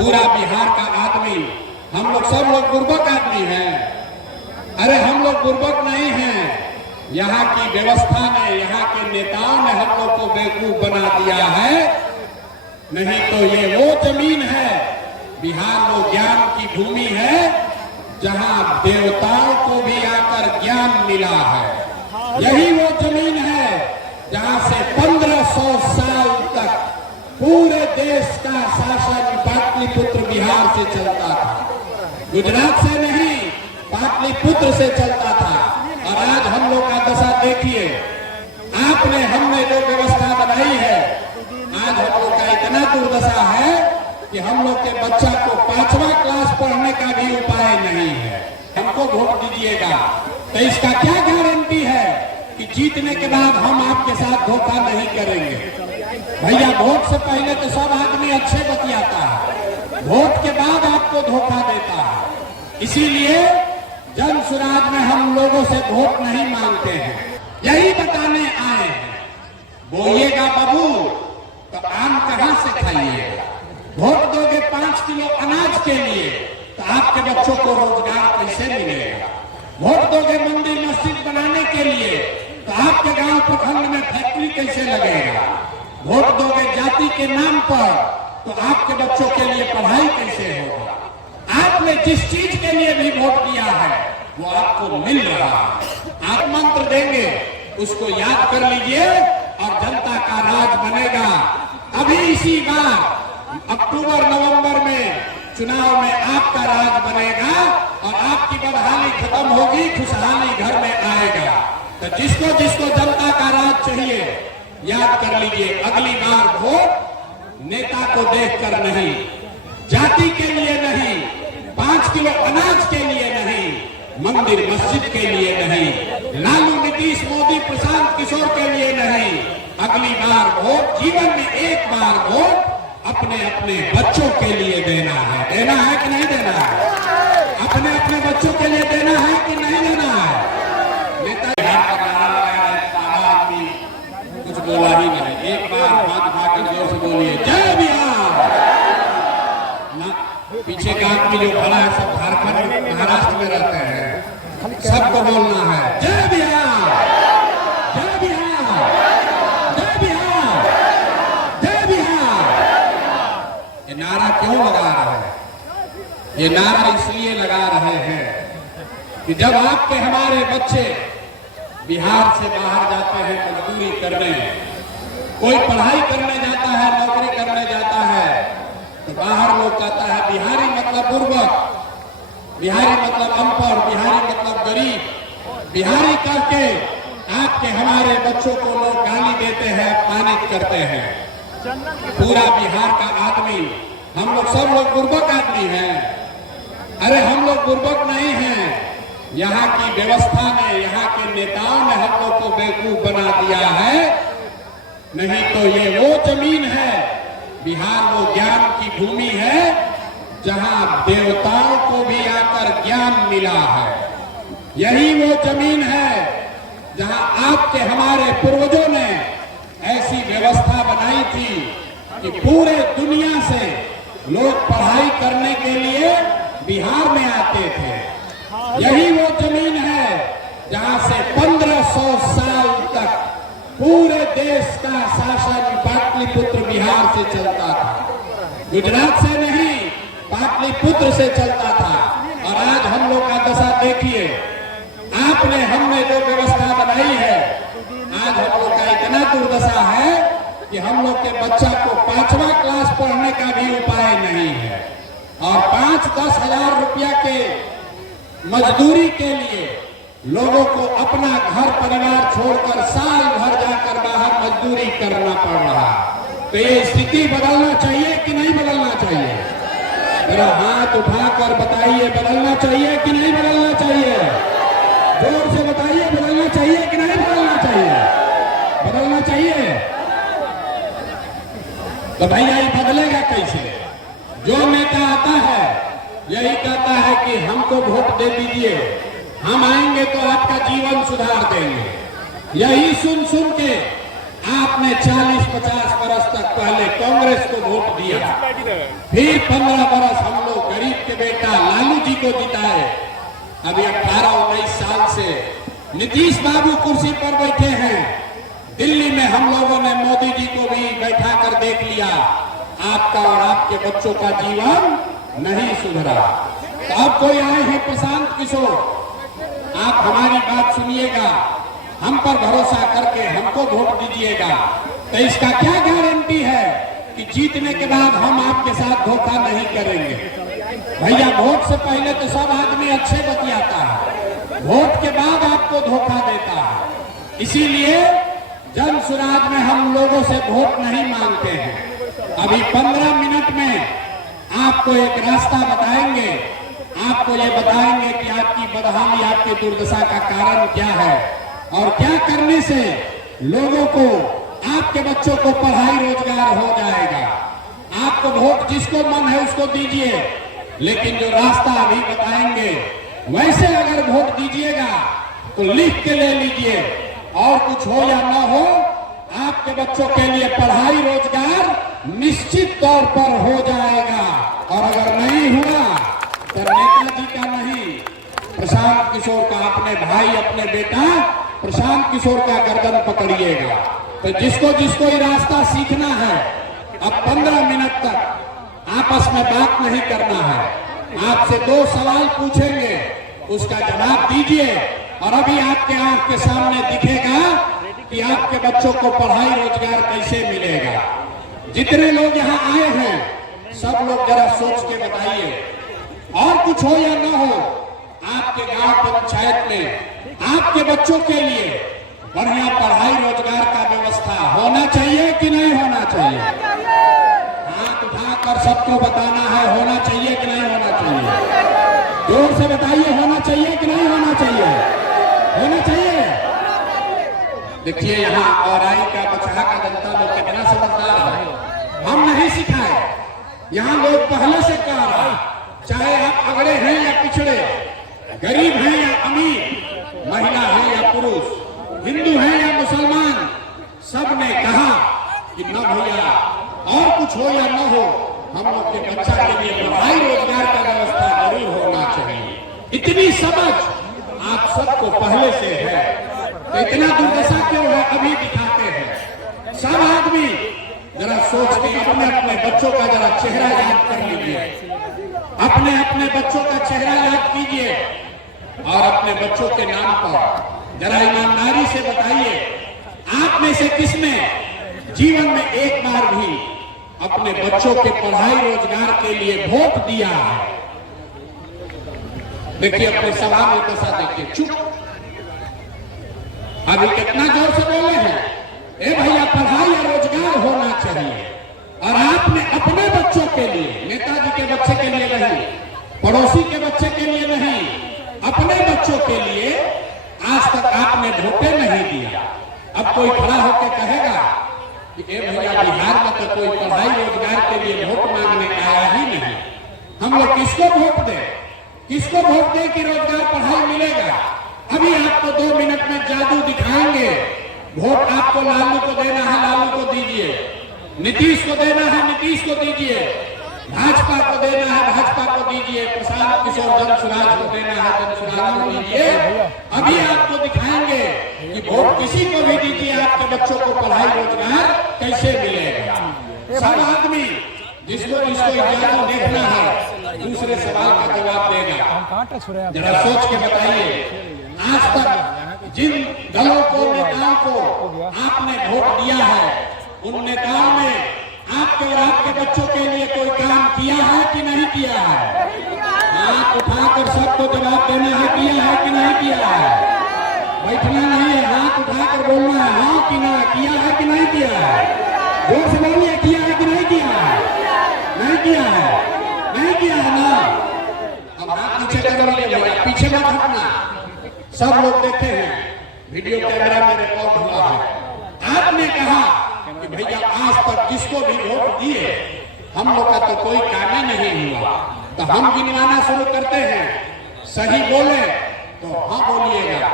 पूरा बिहार का आदमी, हम लोग सब लोग बुर्बक आदमी हैं। अरे हम लोग बुर्बक नहीं हैं, यहाँ की व्यवस्था ने, यहाँ के नेताओं ने हम लोग को बेवकूफ बना दिया है। नहीं तो ये वो जमीन है, बिहार वो ज्ञान की भूमि है जहाँ देवताओं को भी आकर ज्ञान मिला है। यही वो जमीन है जहाँ से 1500 साल तक पूरे देश का शासन पाटलिपुत्र बिहार से चलता था, गुजरात से नहीं, पाटलिपुत्र से चलता था। और आज हम लोग का दशा देखिए, आपने हमने जो व्यवस्था बनाई है, आज हम लोग का इतना दुर्दशा है कि हम लोग के बच्चा को 5वां क्लास पढ़ने का भी उपाय नहीं है। हमको वोट दीजिएगा तो इसका क्या गारंटी है कि जीतने के बाद हम आपके साथ धोखा नहीं करेंगे। भैया वोट से पहले तो सब आदमी अच्छे बतियाता है, वोट के बाद आपको धोखा देता है। इसीलिए जन सुराज में हम लोगों से वोट नहीं मांगते हैं, यही बताने आए हैं। बोइएगा बाबू तो आम कहां से खाइएगा। वोट दोगे 5 किलो अनाज के लिए तो आपके बच्चों को रोजगार कैसे मिलेगा। वोट दोगे मंदिर मस्जिद बनाने के लिए तो आपके गांव प्रखंड में फैक्ट्री कैसे लगेगा। वोट दोगे जाति के नाम पर तो आपके बच्चों के लिए पढ़ाई कैसे होगा। आपने जिस चीज के लिए भी वोट दिया है वो आपको मिल रहा है। आप मंत्र देंगे, उसको याद कर लीजिए और जनता का राज बनेगा। अभी इसी बार अक्टूबर नवंबर में चुनाव में आपका राज बनेगा और आपकी बदहाली खत्म होगी, खुशहाली घर में आएगा। तो जिसको जिसको जनता का राज चाहिए याद कर लीजिए, अगली बार वोट नेता को देखकर नहीं, जाति के लिए नहीं, 5 किलो अनाज के लिए नहीं, मंदिर मस्जिद के लिए नहीं, लालू नीतीश मोदी प्रशांत किशोर के लिए नहीं, अगली बार वोट जीवन में एक बार वोट अपने अपने बच्चों के लिए देना है। देना है कि नहीं देना है? अपने अपने बच्चों के लिए देना है कि नहीं देना है? नेता आदमी कुछ बोला ही नहीं, एक बार हाथ उठा के जोर से बोलिए जय बिहार। ना पीछे का आदमी जो खड़ा है सब झारखंड महाराष्ट्र में रहते हैं, सबको बोलना है जय बिहार, जय बिहार, जय बिहार, जय बिहार। ये नारा क्यों लगा रहे हैं? ये नारा इसलिए लगा रहे हैं कि जब आपके हमारे बच्चे बिहार से बाहर जाते हैं मजदूरी करने, कोई पढ़ाई करने जाता है, नौकरी करने जाता है, तो बाहर लोग कहता है बिहारी मतलब बुर्बक, बिहारी मतलब अनपढ़, बिहारी मतलब गरीब। बिहारी करके आपके हमारे बच्चों को लोग गाली देते हैं, अपमानित करते हैं। पूरा बिहार का आदमी, हम लोग सब लोग बुर्बक आदमी हैं। अरे हम लोग बुर्बक नहीं हैं, यहाँ की व्यवस्था ने, यहाँ के नेताओं ने हम लोग को बेवकूफ बना दिया है। नहीं तो ये वो जमीन है, बिहार वो ज्ञान की भूमि है जहाँ देवताओं को भी आकर ज्ञान मिला है। यही वो जमीन है जहाँ आपके हमारे पूर्वजों ने ऐसी व्यवस्था बनाई थी कि पूरे दुनिया से लोग पढ़ाई करने के लिए बिहार में आते थे। यही वो जमीन है जहाँ से 1500 साल तक पूरे देश का शासन पाटलिपुत्र बिहार से चलता था, गुजरात से नहीं, पाटलिपुत्र से चलता था। और आज हम लोग का दशा देखिए, आपने हमने जो व्यवस्था बनाई है, आज हम लोग का इतना दुर्दशा है कि हम लोग के बच्चा को 5वां क्लास पढ़ने का भी उपाय नहीं है। और 5-10 हजार रुपया के मजदूरी के लिए लोगों को अपना घर परिवार छोड़कर साल भर जाकर बाहर मजदूरी करना पड़ रहा। तो ये स्थिति बदलना चाहिए कि नहीं बदलना चाहिए? मेरा हाथ उठाकर बताइए, बदलना चाहिए कि नहीं बदलना चाहिए? जोर से बताइए, बदलना चाहिए कि नहीं बदलना चाहिए? बदलना चाहिए। तो भैया ये बदलेगा कैसे? जो नेता आता है यही कहता है कि हमको वोट दे दीजिए, हम आएंगे तो आपका जीवन सुधार देंगे। यही सुन सुन के आपने 40-50 बरस तक पहले कांग्रेस को वोट दिया, फिर 15 बरस हम लोग गरीब के बेटा लालू जी को जिताए। अभी 18-19 साल से नीतीश बाबू कुर्सी पर बैठे हैं। दिल्ली में हम लोगों ने मोदी जी को भी बैठा कर देख लिया, आपका और आपके बच्चों का जीवन नहीं सुधरा। तो अब कोई आए हैं प्रशांत किशोर, आप हमारी बात सुनिएगा, हम पर भरोसा करके हमको वोट दीजिएगा। तो इसका क्या गारंटी है कि जीतने के बाद हम आपके साथ धोखा नहीं करेंगे? भैया, वोट से पहले तो सब आदमी अच्छे बतियाता है, वोट के बाद आपको धोखा देता है। इसीलिए जन सुराज में हम लोगों से वोट नहीं मांगते हैं। अभी 15 मिनट में आपको एक रास्ता बताएंगे, आपको ये बताएंगे कि आपकी बदहाली, आपकी दुर्दशा का कारण क्या है और क्या करने से लोगों को, आपके बच्चों को पढ़ाई रोजगार हो जाएगा। आपको वोट जिसको मन है उसको दीजिए, लेकिन जो रास्ता अभी बताएंगे वैसे अगर वोट दीजिएगा तो लिख के ले लीजिए, और कुछ हो या ना हो, आपके बच्चों के लिए पढ़ाई रोजगार निश्चित तौर पर हो जाएगा। और अगर नहीं हुआ तो नेताजी का नहीं, प्रशांत किशोर का, अपने भाई, अपने बेटा प्रशांत किशोर का गर्दन पकड़िएगा। तो जिसको जिसको ये रास्ता सीखना है, अब 15 मिनट तक आपस में बात नहीं करना है। आपसे 2 सवाल पूछेंगे, उसका जवाब दीजिए, और अभी आपके आंख के सामने दिखेगा कि आपके बच्चों को पढ़ाई रोजगार कैसे मिलेगा। जितने लोग यहाँ आए हैं सब लोग जरा सोच के बताइए, और कुछ हो या ना हो, आपके गांव पंचायत में आपके बच्चों के लिए बढ़िया पढ़ाई रोजगार का व्यवस्था होना चाहिए कि नहीं होना चाहिए? हाथ उठाकर सबको बताना है, होना चाहिए कि नहीं होना चाहिए? जोर से बताइए, होना चाहिए कि नहीं होना चाहिए? होना चाहिए। देखिए यहाँ औराई का, बछड़ा का जनता लोग कितना समझदार है, हम नहीं सिखाए, यहाँ लोग पहले से कह रहा है, चाहे आप अगड़े हैं या पिछड़े, गरीब हैं या अमीर, महिला है या पुरुष, हिंदू है या मुसलमान, सब ने कहा कि न भैया, और कुछ हो या न हो, हम लोग के बच्चा के लिए पढ़ाई रोजगार का व्यवस्था जरूर होना चाहिए। इतनी समझ आप सबको पहले से है, तो इतना दुर्दशा क्यों है अभी दिखाते हैं। सब आदमी जरा सोच के अपने अपने बच्चों का जरा चेहरा याद कर लीजिए, अपने अपने बच्चों का चेहरा याद कीजिए, और अपने बच्चों के नाम पर जरा ईमानदारी से बताइए, आप में से किसने जीवन में एक बार भी अपने बच्चों के पढ़ाई रोजगार के लिए वोट दिया है? देखिए अपने सभा में दशा देखिए, चुप। अभी कितना जोर से बोले हैं, ए भैया पढ़ाई या रोजगार होना चाहिए, और आपने अपने बच्चों के लिए, नेताजी के बच्चे के लिए नहीं, पड़ोसी के बच्चे के लिए नहीं, अपने बच्चों के लिए आज तक आपने वोटे नहीं दिया। अब कोई खड़ा होकर कहेगा कि ए भैया बिहार में तो कोई पढ़ाई रोजगार के लिए वोट मांगने आया ही नहीं, हम लोग किसको वोट दें? किसको वोट दें कि रोजगार पढ़ाई मिलेगा? अभी आपको 2 मिनट में जादू दिखाएंगे। वोट आपको लालू को देना है, लालू को दीजिए, नीतीश को देना है, नीतीश को दीजिए, भाजपा को देना है, भाजपा को दीजिए, प्रशांत किशोर जनसुराज को देना है, जनसुराज को दीजिए। अभी आपको दिखाएंगे कि वोट किसी को भी दीजिए, आपके बच्चों को पढ़ाई रोजगार कैसे मिलेगा। सब आदमी जिसको जिसको इजाजत देखना है दूसरे सवाल का जवाब देगा। जरा सोच के बताइए, आज तक जिन दलों को, नेताओं को आपने वोट दिया है, उन नेताओं ने आपके और आपके बच्चों के लिए कोई काम किया है कि नहीं किया है? हाथ उठाकर सबको जवाब देना है, किया है कि नहीं किया है? बैठना नहीं है, हाथ उठाकर बोलना है, हाँ कि ना, किया है कि नहीं किया है? जोर से बोलिए, किया है कि नहीं किया है? नहीं किया है, नहीं किया है ना? अब हाथ नीचे कर लीजिए भैया, पीछे मत हटना। सब लोग देखे हैं, वीडियो कैमरा में रिकॉर्ड हुआ है। आपने कहा कि भैया आज तक जिसको भी वोट दिए हम लोग का तो कोई काम ही नहीं हुआ। तो हम गिनवाना शुरू करते हैं, सही बोले तो हाँ बोलिएगा,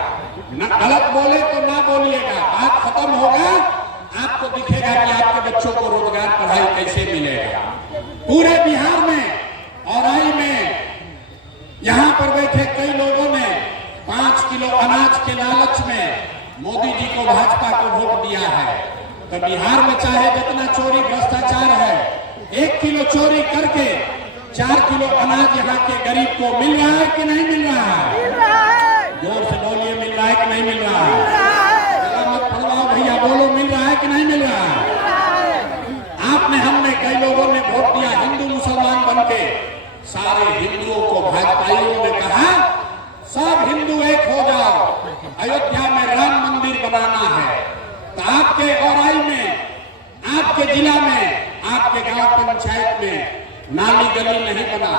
न गलत बोले तो ना बोलिएगा। बात खत्म होगा, आपको दिखेगा कि आपके बच्चों को रोजगार पढ़ाई कैसे मिलेगा। पूरे बिहार में औराई में यहां पर बैठे कई लोगों ने 5 किलो अनाज के लालच में मोदी जी को, भाजपा को वोट दिया है। तो बिहार में चाहे जितना चोरी भ्रष्टाचार है, 1 किलो चोरी करके 4 किलो अनाज यहाँ के गरीब को मिल रहा है कि नहीं मिल रहा है? जोर से बोलिए, मिल रहा है कि नहीं मिल रहा है? जरा मत फड़वाओ भैया, बोलो मिल रहा है कि नहीं मिल रहा है? आपने, हमने, कई लोगों ने वोट दिया हिंदू मुसलमान बन के। सारे हिंदुओं को भाजपाइयों ने कहा सब हिंदू एक हो जाओ, अयोध्या में राम मंदिर बनाना है। तो आपके औराई में, आपके जिला में, आपके गांव पंचायत में नाली गली नहीं बना,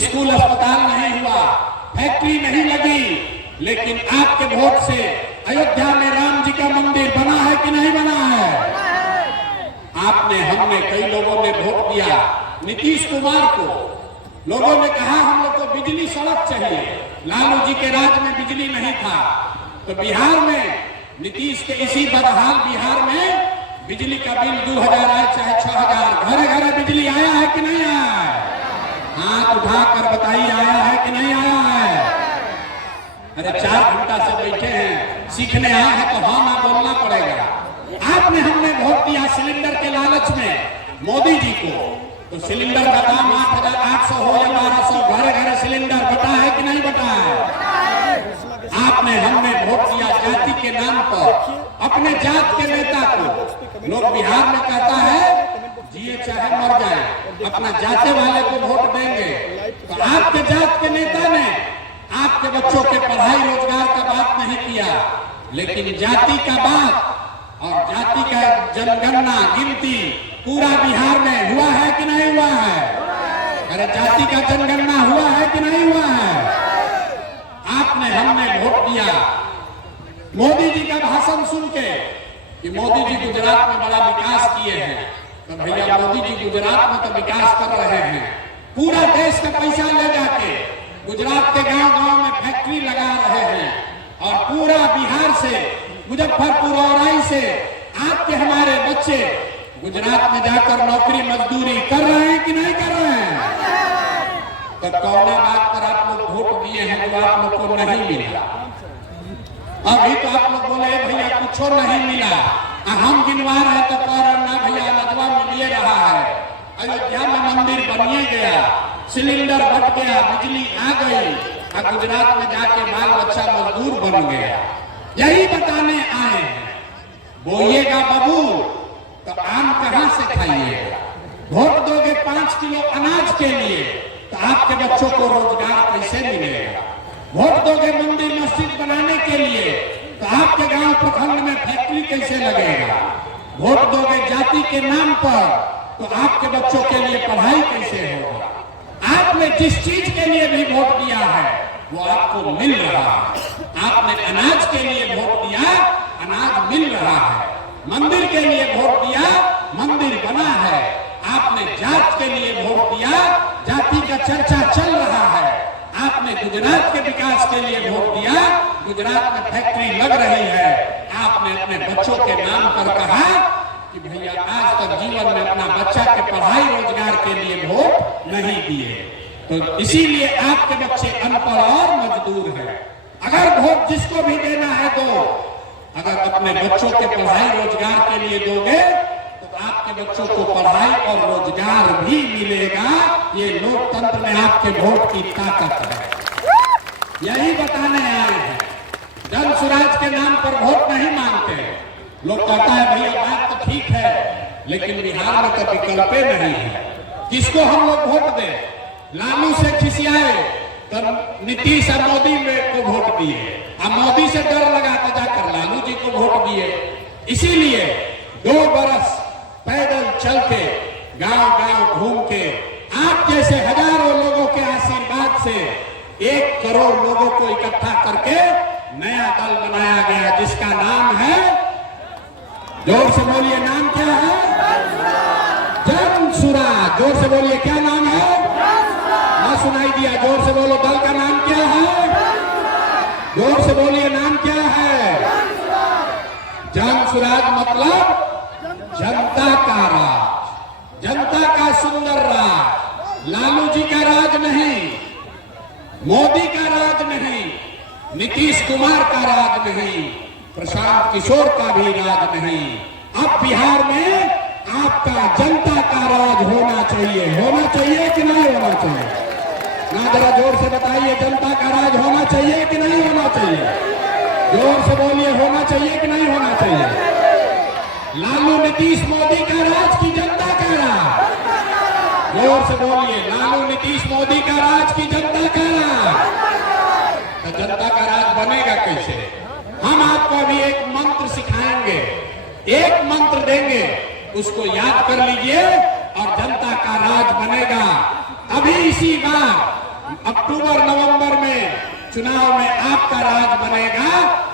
स्कूल अस्पताल नहीं हुआ, फैक्ट्री नहीं लगी, लेकिन आपके वोट से अयोध्या में राम जी का मंदिर बना है कि नहीं बना है? आपने, हमने, कई लोगों ने वोट दिया नीतीश कुमार को। लोगों ने कहा हम लोग को बिजली सड़क चाहिए, लालू जी के राज में बिजली नहीं था। तो बिहार में नीतीश के इसी बदहाल बिहार में बिजली का बिल 2000 आए चाहे 6000, घरे घरे बिजली आया है कि नहीं आया है? हाथ उठाकर बताइए, आया है कि नहीं आया है? अरे 4 घंटा से बैठे हैं, सीखने आए हैं तो हाँ ना बोलना पड़ेगा। आपने, हमने वोट दिया सिलेंडर के लालच में मोदी जी को। तो सिलेंडर का दाम 8800 हो या 1200, घरे घरे सिलेंडर बटा है कि नहीं बटा है? आपने, हमने वोट दिया जाति के नाम पर अपने जात के नेता को। लोग बिहार में कहता है जिए चाहे मर जाए, अपना जाते वाले को वोट देंगे। तो आपके जात के नेता ने आपके बच्चों के पढ़ाई रोजगार का बात नहीं किया, लेकिन जाति का बात और जाति का जनगणना गिनती पूरा बिहार में हुआ है कि नहीं हुआ है? अरे जाति का जनगणना हुआ है कि नहीं हुआ है? आपने, हमने वोट दिया मोदी जी का भाषण सुन के कि मोदी जी गुजरात में बड़ा विकास किए हैं। तो भैया मोदी जी गुजरात में तो विकास कर रहे हैं, पूरा देश का पैसा ले जाके गुजरात के गांव गांव में फैक्ट्री लगा रहे हैं, और पूरा बिहार से, मुजफ्फरपुर औराई से आपके हमारे बच्चे गुजरात में जाकर नौकरी मजदूरी कर रहे हैं कि नहीं कर रहे हैं? तो कौन बात पर आप लोग वोट दिए हैं जो आप लोग को नहीं मिला? अभी तो आप लोग बोले भैया कुछ नहीं मिला, हम गिनवा रहे तो कह रहे ना भैया लदवा मिलिए रहा है, अयोध्या में मंदिर बनिए गया, सिलेंडर बट गया, बिजली आ गई, और गुजरात में जाके बाल बच्चा मजदूर बन गया। यही बताने आए हैं। बोइएगा बबूल तो आम कहां से खाइएगा? वोट दोगे 5 किलो अनाज के लिए तो आपके बच्चों को रोजगार कैसे मिलेगा? वोट दोगे मंदिर मस्जिद बनाने के लिए तो आपके गांव प्रखंड में फैक्ट्री कैसे लगेगा? वोट दोगे जाति के नाम पर तो आपके बच्चों के लिए पढ़ाई कैसे होगा? आपने जिस चीज के लिए भी वोट दिया है वो आपको मिल रहा है। आपने अनाज के लिए वोट दिया, अनाज मिल रहा है। मंदिर के लिए वोट दिया, मंदिर बना है। आपने जात के लिए वोट दिया, जाति का चर्चा चल रहा है। आपने गुजरात के विकास के लिए वोट दिया, गुजरात में फैक्ट्री लग रही है। आपने अपने बच्चों के नाम पर कहा कि भैया आज तक जीवन में अपना बच्चा के पढ़ाई रोजगार के लिए वोट नहीं दिए, तो इसीलिए आपके बच्चे अनपढ़ और मजदूर हैं। अगर वोट जिसको भी देना है दो, अगर अपने बच्चों के पढ़ाई रोजगार के लिए दोगे तो आपके बच्चों को पढ़ाई और रोजगार भी मिलेगा। ये लोकतंत्र में आपके वोट की ताकत है। यही बताने आए हैं। जन सुराज के नाम पर वोट नहीं मांगते। लोग कहता है भैया बात तो ठीक है, लेकिन बिहार में तो विकल्प नहीं है। किसको हम लोग वोट दें? लालू से खिसियाए तो नीतीश और मोदी को वोट दिए, अब मोदी से डर लगा तो जाकर लालू जी को वोट दिए। इसीलिए 2 बरस पैदल चल के, गांव गांव घूम के, आप जैसे हजारों लोगों के आशीर्वाद से 1 करोड़ लोगों को इकट्ठा करके नया दल बनाया गया, जिसका नाम है, जोर से बोलिए, नाम क्या है? जन सुराज। जोर से बोलिए, क्या नाम है? ना सुनाई दिया, जोर से बोलो, दल का नाम क्या है? जोर से बोलिए, नाम क्या है? जन सुराज मतलब का राज नहीं, मोदी का राज नहीं, नीतीश कुमार का राज नहीं, प्रशांत किशोर का भी राज नहीं। अब बिहार में आपका जनता का राज होना चाहिए। होना चाहिए कि नहीं होना चाहिए? ना जरा जोर से बताइए, जनता का राज होना चाहिए कि नहीं होना चाहिए? जोर से बोलिए, होना चाहिए कि नहीं होना चाहिए? लालू नीतीश मोदी का राज की जनता का राज? जोर से बोलिए, लालू नीतीश मोदी का राज की जनता का राज? तो जनता का राज बनेगा कैसे? हम आपको अभी एक मंत्र सिखाएंगे, एक मंत्र देंगे, उसको याद कर लीजिए और जनता का राज बनेगा। अभी इसी बार अक्टूबर नवंबर में चुनाव में आपका राज बनेगा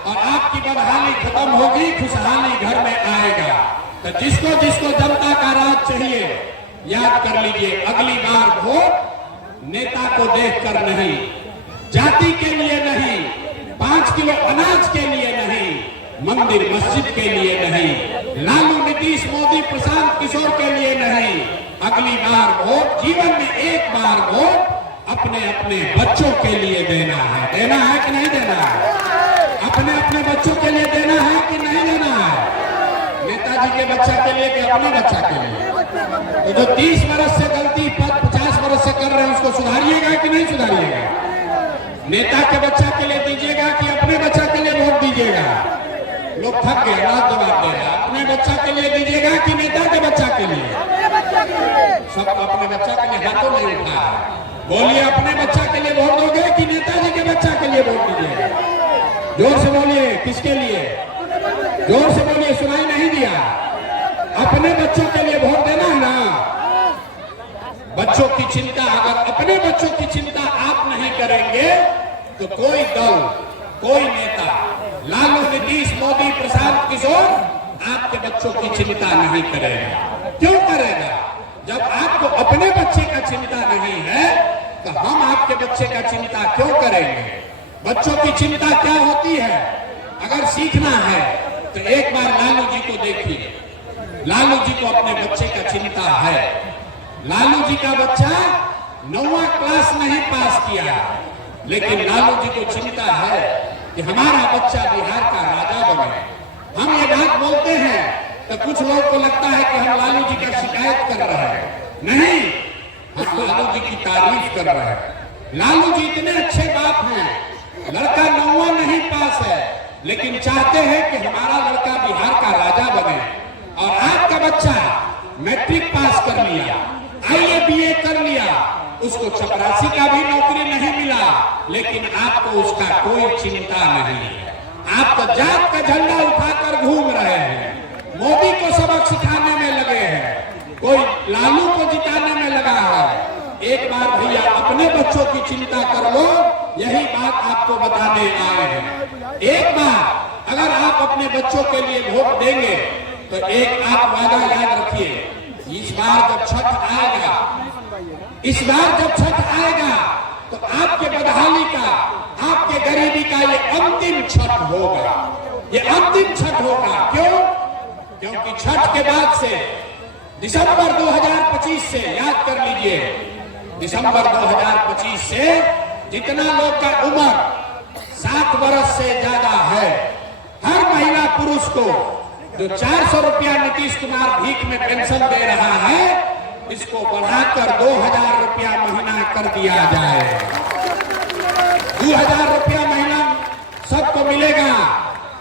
और आपकी बदहाली खत्म होगी, खुशहाली घर में आएगा। तो जिसको जिसको जनता का राज चाहिए, याद कर लीजिए, अगली बार वोट नेता को देखकर नहीं, जाति के लिए नहीं, 5 किलो अनाज के लिए नहीं, मंदिर मस्जिद के लिए नहीं, लालू नीतीश मोदी प्रशांत किशोर के लिए नहीं, अगली बार वोट, जीवन में एक बार वोट अपने अपने बच्चों के लिए देना है। देना है कि नहीं देना है? अपने अपने बच्चों के लिए देना है कि नहीं देना है? नेताजी के बच्चा के लिए कि अपने बच्चा के लिए? तो जो 30 वर्ष से गलती 50 वर्ष से कर रहे हैं, उसको सुधारिएगा कि नहीं सुधारिएगा? नेता के बच्चा के लिए दीजिएगा कि अपने बच्चा के लिए वोट दीजिएगा? लोग थक गए, रात जवाब दे रहा। अपने बच्चा के लिए दीजिएगा कि नेता के बच्चा के लिए? सब अपने बच्चा के लिए हाथों नहीं उठा है। बोलिए, अपने बच्चा के लिए वोट दोगे कि नेताजी के बच्चा के लिए वोट दीजिएगा? जोर से बोलिए, किसके लिए? जोर से बोलिए, सुनाई नहीं दिया। अपने बच्चों के लिए वोट देना है ना? बच्चों की चिंता, अगर अपने बच्चों की चिंता आप नहीं करेंगे तो कोई दल, कोई नेता, लालू नीतीश मोदी प्रशांत किशोर आपके बच्चों की चिंता नहीं करेगा। क्यों करेगा? जब आपको अपने बच्चे का चिंता नहीं है तो हम आपके बच्चे का चिंता क्यों करेंगे? बच्चों की चिंता क्या होती है? अगर सीखना है तो एक बार लालू जी को देखिए। लालू जी को अपने बच्चे का चिंता है। लालू जी का बच्चा 9वां क्लास नहीं पास किया, लेकिन लालू जी को चिंता है कि हमारा बच्चा बिहार का राजा बने। हम ये बात बोलते हैं तो कुछ लोग को लगता है कि हम लालू जी का शिकायत कर रहे हैं। नहीं, हम लालू जी की तारीफ कर रहे हैं। लालू जी इतने अच्छे बाप हैं, लड़का 9वां नहीं पास है, लेकिन चाहते हैं कि हमारा लड़का बिहार का राजा बने। और आपका बच्चा मैट्रिक पास कर लिया, IAA BA कर लिया, उसको चपरासी का भी नौकरी नहीं मिला, लेकिन आपको उसका कोई चिंता नहीं है। आप तो जात का झंडा उठाकर घूम रहे हैं, मोदी को सबक सिखाने में लगे हैं, कोई लालू को जिताने में लगा है। एक बार भैया अपने बच्चों की चिंता कर लो, यही बात आपको बताने आए हैं। एक बार अगर आप अपने बच्चों के लिए वोट देंगे तो एक आप वादा याद रखिए, इस बार जब छठ आएगा, इस बार जब छठ आएगा तो आपके बदहाली का, आपके गरीबी का ये अंतिम छठ होगा। ये अंतिम छठ होगा। क्यों? क्योंकि छठ के बाद से दिसंबर 2025 से, याद कर लीजिए, दिसंबर 2025 से जितना लोग का उम्र 7 वर्ष से ज्यादा है, हर महिला पुरुष को जो 400 रुपया नीतीश कुमार भीख में पेंशन दे रहा है, इसको बढ़ाकर 2000 रुपया महीना कर दिया जाए। 2000 रुपया महीना सबको मिलेगा।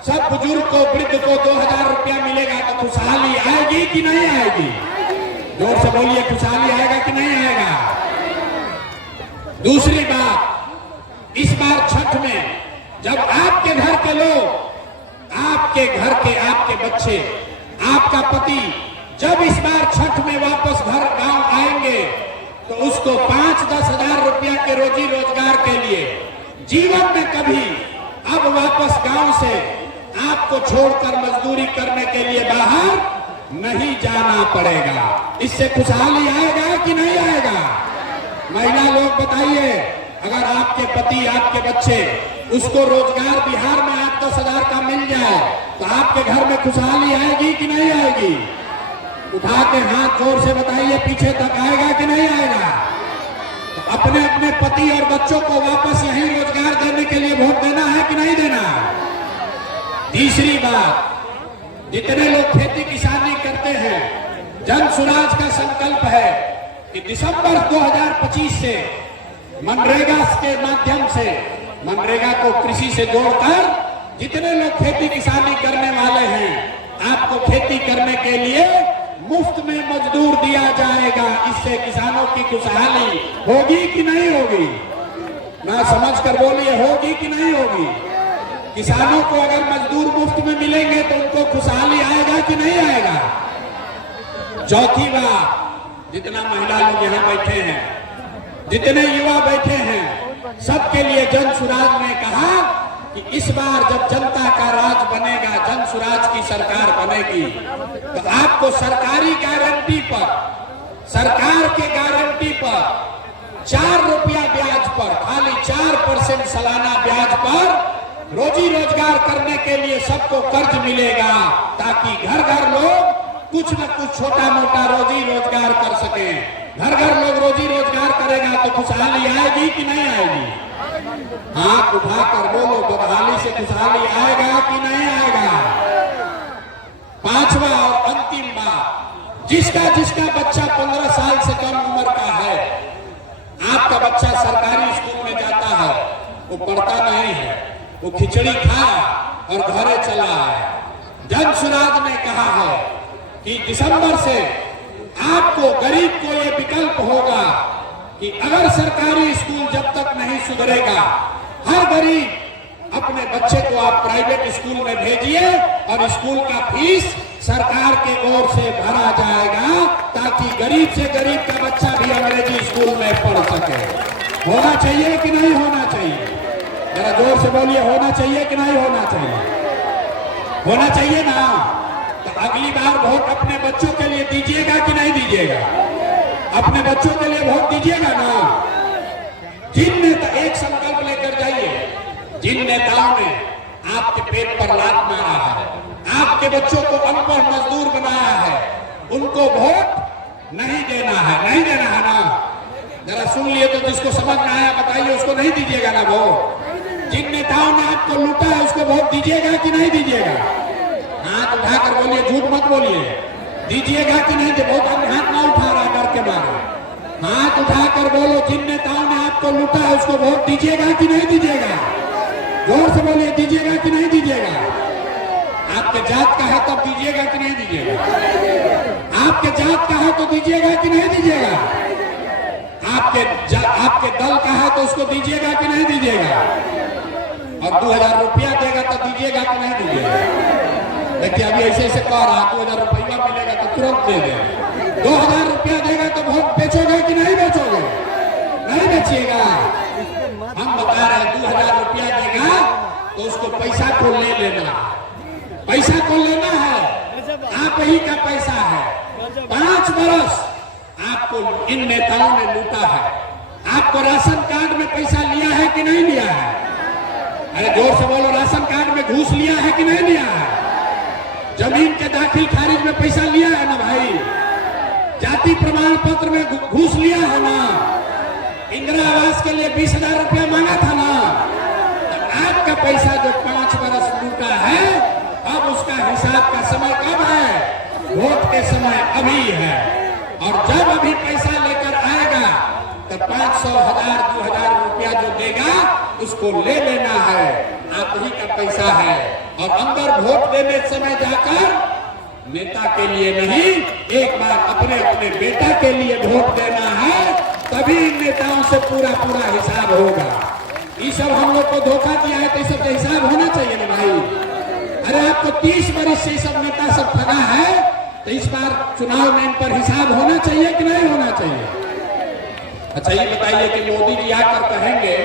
सब बुजुर्ग को, वृद्ध को 2000 रुपया मिलेगा तो खुशहाली आएगी कि नहीं आएगी? जोर से बोलिए, खुशहाली आएगा कि नहीं आएगा? दूसरी बात, इस बार छठ में जब आपके घर के लोग, आपके घर के, आपके बच्चे, आपका पति जब इस बार छठ में वापस घर गांव आएंगे तो उसको 5-10 हजार रुपया के रोजी रोजगार के लिए जीवन में कभी अब वापस गांव से आपको छोड़कर मजदूरी करने के लिए बाहर नहीं जाना पड़ेगा। इससे खुशहाली आएगा कि नहीं आएगा? महिला लोग बताइए, अगर आपके पति, आपके बच्चे, उसको रोजगार बिहार में 8-10 हजार का मिल जाए तो आपके घर में खुशहाली आएगी कि नहीं आएगी? उठा के हाथ जोर से बताइए, पीछे तक आएगा कि नहीं आएगा? तो अपने अपने पति और बच्चों को वापस यहीं रोजगार देने के लिए वोट देना है कि नहीं देना है? तीसरी बात, जितने लोग खेती किसानी करते हैं, जन सुराज का संकल्प है कि दिसंबर 2025 से मनरेगा के माध्यम से, मनरेगा को कृषि से जोड़कर जितने लोग खेती किसानी करने वाले हैं, आपको खेती करने के लिए मुफ्त में मजदूर दिया जाएगा। इससे किसानों की खुशहाली होगी कि नहीं होगी? ना समझ कर बोलिए, होगी कि नहीं होगी? किसानों को अगर मजदूर मुफ्त में मिलेंगे तो उनको खुशहाली आएगा कि नहीं आएगा? चौथी बात, जितना महिला लोग यहाँ बैठे हैं, जितने युवा बैठे हैं, सबके लिए जन सुराज ने कहा कि इस बार जब जनता का राज बनेगा, जन सुराज की सरकार बनेगी, तो आपको सरकारी गारंटी पर, सरकार के गारंटी पर 4 रुपया ब्याज पर, खाली 4% सालाना ब्याज पर रोजी रोजगार करने के लिए सबको कर्ज मिलेगा, ताकि घर घर लोग कुछ न कुछ छोटा मोटा रोजी रोजगार कर सके। घर घर लोग रोजी रोजगार करेगा तो खुशहाली आएगी कि नहीं आएगी? हाथ उठाकर बोलो, बदहाली से खुशहाली आएगा कि नहीं आएगा? पांचवा और अंतिम बात, जिसका जिसका बच्चा 15 साल से कम उम्र का है, आपका बच्चा सरकारी स्कूल में जाता है, वो पढ़ता नहीं है, वो खिचड़ी खा और घरे चला है। जन सुराज ने कहा है कि दिसंबर से आपको, गरीब को ये विकल्प होगा कि अगर सरकारी स्कूल जब तक नहीं सुधरेगा, हर गरीब अपने बच्चे को आप प्राइवेट स्कूल में भेजिए और स्कूल का फीस सरकार के ओर से भरा जाएगा, ताकि गरीब से गरीब का बच्चा भी अंग्रेजी स्कूल में पढ़ सके। होना चाहिए कि नहीं होना चाहिए? जरा जोर से बोलिए, होना चाहिए कि नहीं होना चाहिए? होना चाहिए ना? तो अगली बार वोट अपने बच्चों के लिए दीजिएगा कि नहीं दीजिएगा? अपने बच्चों के लिए वोट दीजिएगा ना? जिन नेता, एक संकल्प लेकर जाइए, जिन नेताओं ने आपके पेट पर लात मारा है, आपके बच्चों को अनपढ़ मजदूर बनाया है, उनको वोट नहीं देना है। नहीं देना है ना? जरा सुन लिए तो जिसको समझ में आया बताइए, उसको नहीं दीजिएगा ना वोट? जिन नेताओं ने आपको लूटा है उसको वोट दीजिएगा कि नहीं दीजिएगा? हाथ उठाकर बोलिए, झूठ मत बोलिए, दीजिएगा कि नहीं? बहुत आदमी हाथ ना उठा रहा डर के मारे। हाथ उठाकर बोलो, जिन नेताओं ने आपको लूटा है उसको वोट दीजिएगा कि नहीं दीजिएगा? जोर से बोलिए, दीजिएगा कि नहीं दीजिएगा? आपके जात का है तब दीजिएगा कि नहीं दीजिएगा? आपके जात का है तो दीजिएगा कि नहीं दीजिएगा? आपके दल का है तो उसको दीजिएगा कि नहीं दीजिएगा? और 2000 रुपया देगा तो दीजिएगा कि नहीं दीजिएगा? देखिए अभी ऐसे ऐसे कह रहा, 2000 रुपया मिलेगा तो तुरंत दे दे। 2000 रुपया देगा तो वोट बेचोगे कि नहीं बेचोगे? नहीं बेचिएगा। हम बता रहे हैं 2000 रुपया देगा तो उसको पैसा को ले लेना, पैसा को लेना है, आप ही का पैसा है। 5 बरस आपको इन नेताओं ने लूटा है। आपको राशन कार्ड में पैसा लिया है कि नहीं लिया है? अरे जोर से बोलो, राशन कार्ड में घूस लिया है कि नहीं लिया है? जमीन के दाखिल खारिज में पैसा लिया है ना भाई? जाति प्रमाण पत्र में घूस लिया है ना? इंदिरा आवास के लिए 20,000 रुपया मांगा था ना? आपका पैसा जो 5 बरस लूटा है, अब उसका हिसाब का समय कब है? वोट के समय अभी है। और जब अभी पैसा लेकर आएगा तो 500, 1000, 2000 रुपया जो देगा उसको ले लेना है, आप ही का पैसा है। और अंदर वोट देने समय जाकर नेता के लिए नहीं, एक बार अपने अपने बेटा के लिए वोट देना है, तभी इन नेताओं से पूरा पूरा हिसाब होगा। ये सब हम लोग को धोखा दिया है तो ये सब का हिसाब होना चाहिए ना भाई? अरे आपको 30 वर्ष से सब नेता सब ठगा है, तो इस बार चुनाव में इन पर हिसाब होना चाहिए कि नहीं होना चाहिए? अच्छा ये बताइए कि मोदी जी आकर कहेंगे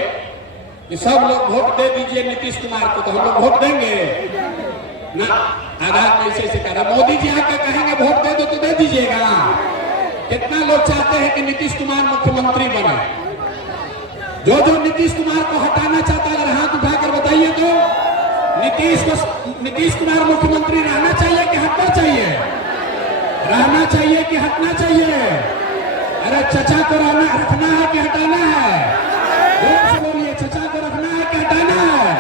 कि सब लोग वोट दे दीजिए नीतीश कुमार को, तो हम लोग वोट देंगे ना? आधार में ऐसे कह रहा, मोदी जी आकर कहेंगे वोट दे दो तो दे दीजिएगा? कितना लोग चाहते हैं कि नीतीश कुमार मुख्यमंत्री बने? जो नीतीश कुमार को हटाना चाहता है हाथ उठाकर बताइए तो। नीतीश कुमार मुख्यमंत्री रहना चाहिए कि हटना चाहिए? रहना चाहिए कि हटना चाहिए? अरे चचा को रखना है कि हटाना है? जोर से बोलिए, चचा को रखना है कि हटाना है?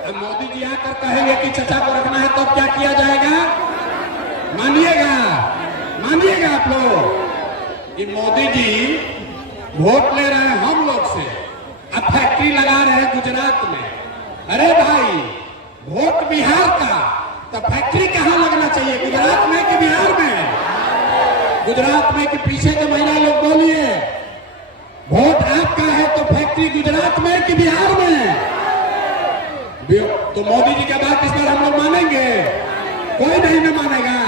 अब मोदी जी आकर कहेंगे कि चचा को रखना है, तब क्या किया जाएगा? मानिएगा, मानिएगा आप लोग कि मोदी जी वोट ले रहे हैं हम लोग से, अब फैक्ट्री लगा रहे हैं गुजरात में। अरे भाई, वोट बिहार का, तो फैक्ट्री कहाँ लगना चाहिए, गुजरात में कि बिहार में? गुजरात में कि पीछे के महिला लोग बोलिए, वोट आपका है तो फैक्ट्री गुजरात में कि बिहार में? तो मोदी जी का बात इस बार हम लोग मानेंगे? कोई नहीं न मानेगा,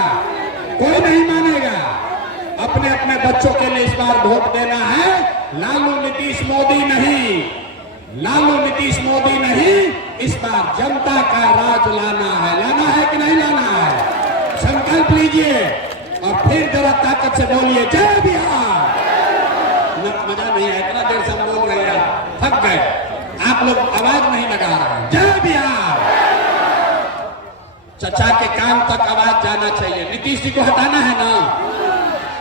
कोई नहीं मानेगा। अपने अपने बच्चों के लिए इस बार वोट देना है, लालू नीतीश मोदी नहीं, लालू नीतीश मोदी नहीं, इस बार जनता का राज लाना है कि नहीं लाना है? संकल्प लीजिए और फिर जरा ताकत से बोलिए, जय बिहार। मजा नहीं है, इतना देर से हम बोल रहे हैं, थक गए, आप लोग आवाज नहीं लगा रहे। जय बिहार। चचा के कान तक आवाज जाना चाहिए। नीतीश जी को हटाना है ना?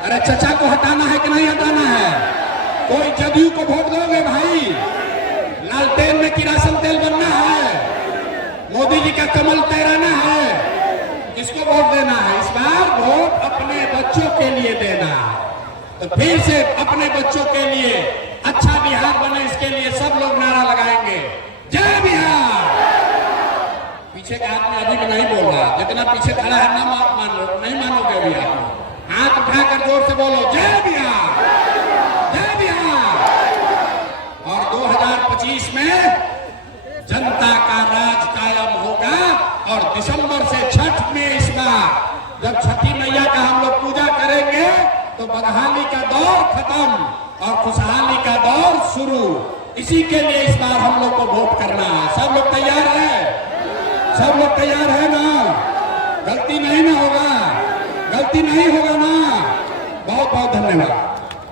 अरे चचा को हटाना है कि नहीं हटाना है? कोई जदयू को वोट दोगे भाई? लालटेन में किरासन तेल बनना है, मोदी जी का कमल तैराना है, किसको वोट देना है? इस बार वोट अपने बच्चों के लिए देना है। तो फिर से अपने बच्चों के लिए अच्छा बिहार बने, इसके लिए सब लोग नारा लगाएंगे, जय बिहार। पीछे का आदमी अभी भी नहीं बोल रहा, जितना पीछे खड़ा है ना नहीं मानोगे अभी आप। हाथ उठाकर जोर से बोलो, जय बिहार, जय बिहार। और 2025 में जनता का राज कायम होगा। और दिसंबर से छठ में इस बार जब छठी मैया का हम लोग पूजा करेंगे तो बदहाली का दौर खत्म और खुशहाली का दौर शुरू। इसी के लिए इस बार हम लोग को वोट करना है। सब लोग तैयार है? सब लोग तैयार है ना? गलती नहीं ना होगा, गलती नहीं होगा ना? बहुत बहुत धन्यवाद।